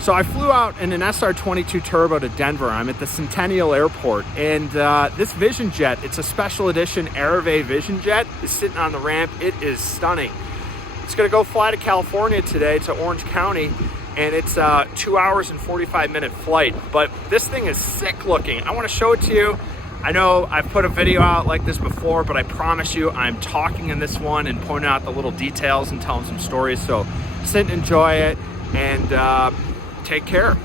So I flew out in an SR-22 Turbo to Denver. I'm at the Centennial Airport, and this Vision Jet, it's a special edition Arrivee Vision Jet, is sitting on the ramp. It is stunning. It's gonna go fly to California today, to Orange County, and it's a 2 hours and 45-minute flight. But this thing is sick looking. I wanna show it to you. I know I've put a video out like this before, but I promise you I'm talking in this one and pointing out the little details and telling some stories. So sit and enjoy it, and take care.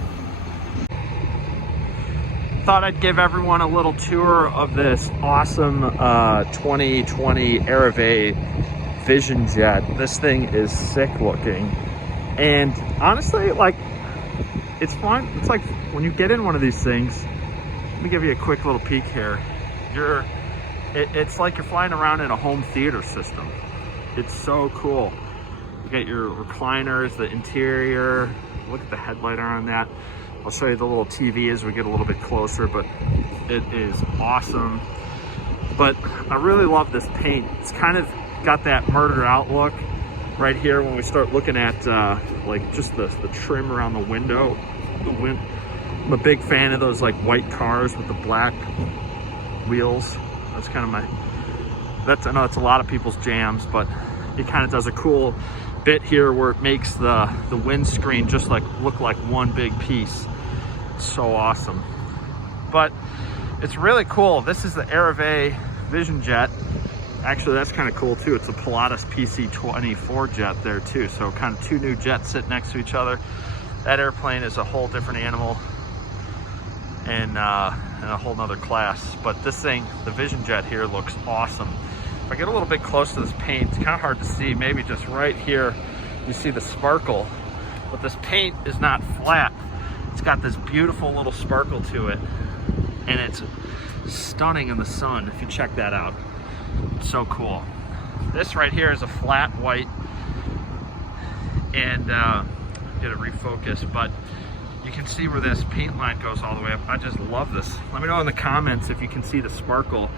Thought I'd give everyone a little tour of this awesome 2020 Arrivee Vision Jet. This thing is sick looking, and honestly, like, it's fun. It's like when you get in one of these things, let me give you a quick little peek here. It's like you're flying around in a home theater system. It's so cool. You get your recliners, the interior. Look at the headlight on that. I'll show you the little TV as we get a little bit closer, but it is awesome. But I really love this paint. It's kind of got that murder out look right here when we start looking at like just the trim around the window. I'm a big fan of those like white cars with the black wheels. That's kind of I know it's a lot of people's jams, but it kind of does a cool bit here where it makes the windscreen just like look like one big piece. It's so awesome. But it's really cool. This is the Arrivee Vision Jet. Actually, that's kind of cool too. It's a Pilatus PC-24 jet there too. So kind of two new jets sitting next to each other. That airplane is a whole different animal and a whole nother class. But this thing, the Vision Jet here, looks awesome. If I get a little bit close to this paint, it's kind of hard to see. Maybe just right here, you see the sparkle, but this paint is not flat. It's got this beautiful little sparkle to it, and it's stunning in the sun if you check that out. It's so cool. This right here is a flat white, and get it refocused, but you can see where this paint line goes all the way up. I just love this. Let me know in the comments if you can see the sparkle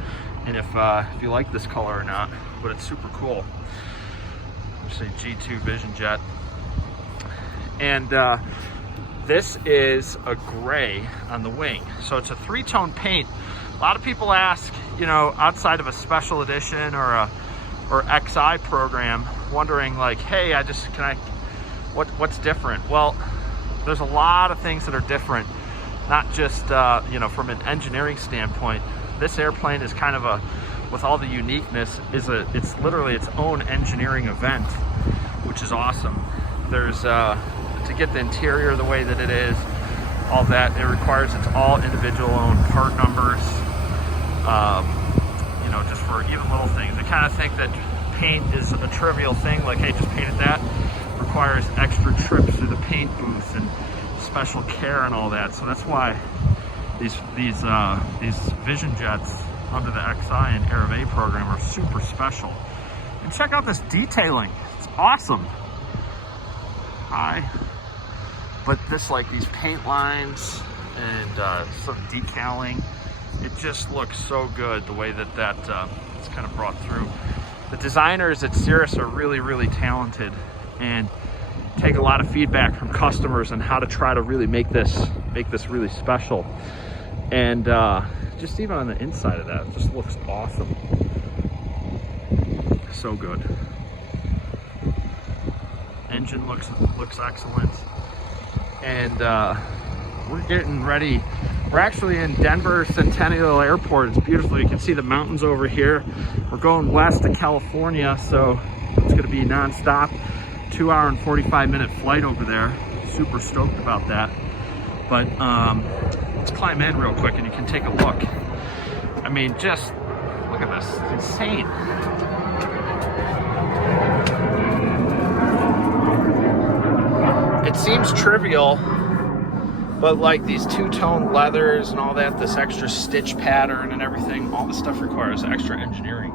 and if you like this color or not, but it's super cool. Let's say G2 Vision Jet. And this is a gray on the wing. So it's a three-tone paint. A lot of people ask, you know, outside of a special edition or XI program, wondering like, hey, what's different? Well, there's a lot of things that are different, not just, you know, from an engineering standpoint. This airplane is kind of with all the uniqueness, it's literally its own engineering event, which is awesome. There's, to get the interior the way that it is, all that, it requires its all individual own part numbers, you know, just for even little things. I kind of think that paint is a trivial thing, like, hey, just painted that. Requires extra trips through the paint booth and special care and all that. So that's why these Vision Jets under the XI and Arrivee program are super special. And check out this detailing. It's awesome. But this, like, these paint lines and some decaling, it just looks so good the way that it's kind of brought through. The designers at Cirrus are really, really talented and take a lot of feedback from customers on how to try to really make this really special. And just even on the inside of that, it just looks awesome. So good. Engine looks excellent. And we're getting ready. We're actually in Denver Centennial Airport. It's beautiful. You can see the mountains over here. We're going west to California, so it's gonna be non-stop. 2 hour and 45-minute flight over there. Super stoked about that. But let's climb in real quick and you can take a look. I mean, just look at this. It's insane. It seems trivial, but like these two-tone leathers and all that, this extra stitch pattern and everything, all this stuff requires extra engineering.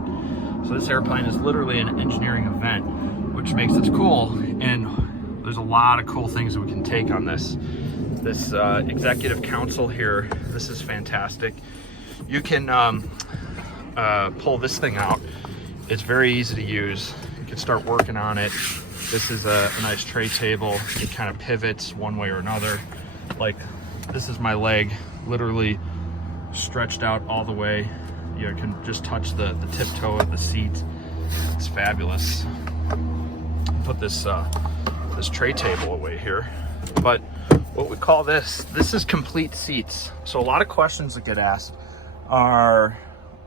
So this airplane is literally an engineering event, which makes it cool. And there's a lot of cool things that we can take on this executive council here. This is fantastic. You can pull this thing out. It's very easy to use. You can start working on it. This is a nice tray table. It kind of pivots one way or another. Like, this is my leg literally stretched out all the way. You can just touch the tiptoe of the seat. It's fabulous. Put this this tray table away here. But what we call this is complete seats. So a lot of questions that get asked are,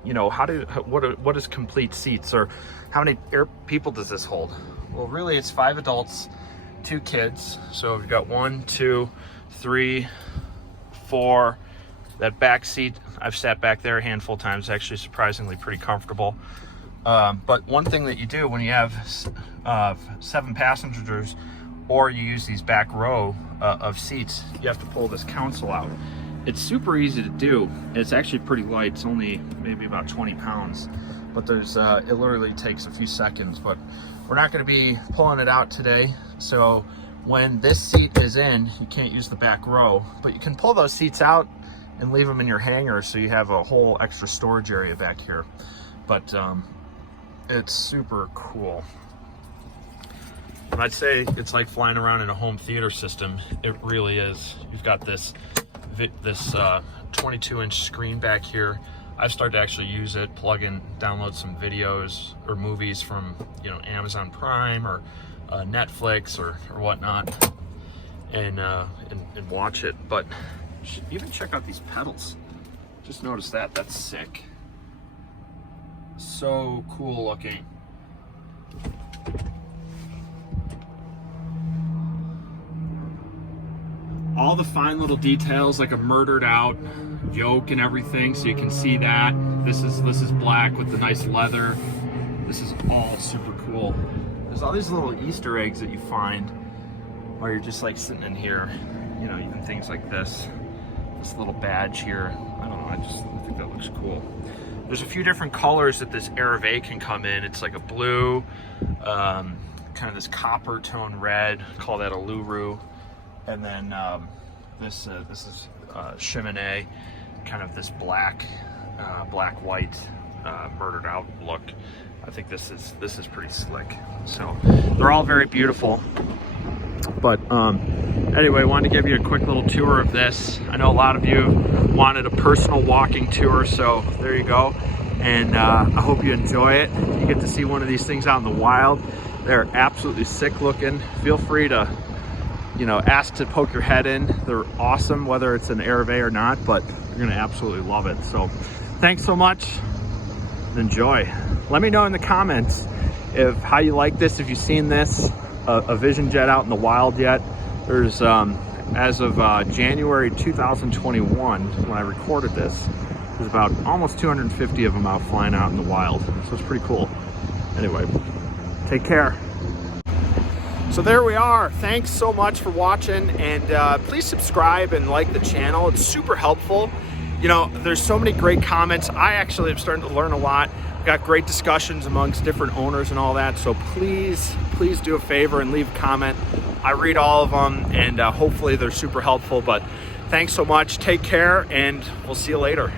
you know, what is complete seats, or how many people does this hold? Well, really it's 5 adults, 2 kids. So we've got 1, 2, 3, 4. That back seat, I've sat back there a handful of times, actually surprisingly pretty comfortable. But one thing that you do when you have 7 passengers, or you use these back row of seats, you have to pull this console out. It's super easy to do. It's actually pretty light. It's only maybe about 20 pounds, but there's it literally takes a few seconds. But we're not going to be pulling it out today. So when this seat is in, you can't use the back row, but you can pull those seats out and leave them in your hangar, so you have a whole extra storage area back here. But it's super cool. And I'd say it's like flying around in a home theater system. It really is. You've got this 22-inch screen back here. I've started to actually use it, plug in, download some videos or movies from, you know, Amazon Prime or Netflix or whatnot, and watch it. But even check out these pedals. Just notice that. That's sick. So cool looking. All the fine little details, like a murdered out yoke and everything, so you can see that. This is black with the nice leather. This is all super cool. There's all these little Easter eggs that you find while you're just like sitting in here. You know, even things like this little badge here. I don't know, I think that looks cool. There's a few different colors that this Arrivee can come in. It's like a blue, kind of this copper tone red, call that a Luru. And then this is cheminée, kind of this black white murdered out look. I think this is pretty slick. So they're all very beautiful. But anyway, wanted to give you a quick little tour of this. I know a lot of you wanted a personal walking tour, so there you go. And I hope you enjoy it. You get to see one of these things out in the wild. They're absolutely sick looking. Feel free to, you know, ask to poke your head in. They're awesome, whether it's an Arrivee or not, but you're gonna absolutely love it. So thanks so much, enjoy. Let me know in the comments how you like this, if you've seen this, a Vision Jet out in the wild yet. There's, as of January 2021, when I recorded this, there's about almost 250 of them out flying out in the wild. So it's pretty cool. Anyway, take care. So there we are. Thanks so much for watching, and please subscribe and like the channel. It's super helpful. You know, there's so many great comments. I actually am starting to learn a lot. We've got great discussions amongst different owners and all that. So please do a favor and leave a comment. I read all of them, and hopefully they're super helpful. But thanks so much. Take care, and we'll see you later.